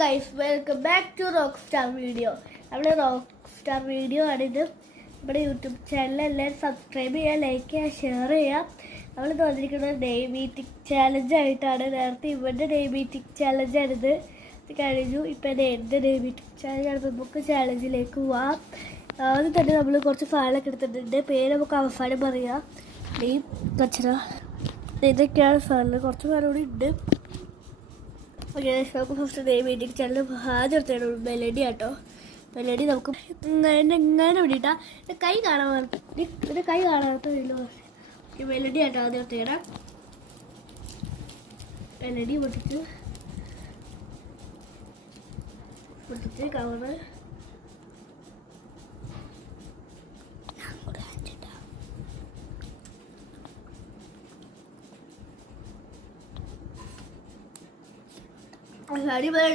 Guys, welcome back to rock star video. നമ്മുടെ rock star video ആണിത്. നമ്മുടെ YouTube channel എല്ലാവരും സബ്സ്ക്രൈബ് ചെയ്യുക, ലൈക്ക് ചെയ്യുക, ഷെയർ ചെയ്യുക. നമ്മൾ തോന്നിയിരിക്കുന്നത് ഡയബറ്റിക് ചാലഞ്ച് ആയിട്ടാണ്. നേരത്തെ ഇവരുടെ ഡയബറ്റിക് ചാലഞ്ചാണിത്. ഇത് കഴിഞ്ഞു. ഇപ്പം എൻ്റെ ഡയബറ്റിക് ചാലഞ്ചാണ്. നമുക്ക് ചാലഞ്ചിലേക്ക് പോവാം. ആദ്യം തന്നെ നമ്മൾ കുറച്ച് ഫയലൊക്കെ എടുത്തിട്ടുണ്ട്. പേര് നമുക്ക് അവസാനം പറയാം. ഈ കച്ചറ ഇതൊക്കെയാണ് ഫയലിൽ. കുറച്ച് ഫയൽ കൂടി ഉണ്ട്. നമുക്ക് ഫസ്റ്റ് ഡയബറ്റിക് ചാനൽ ആദ്യം എടുത്തേണ് മെലഡി കേട്ടോ. മെലഡി നമുക്ക് എങ്ങനെ വേണ്ടിയിട്ടാ എൻ്റെ കൈ കാണാത്ത മെലഡി ആട്ടോ ആദ്യം എടുത്തേണം. മെലഡി പൊട്ടിച്ച് കവറ് അടിപൊളി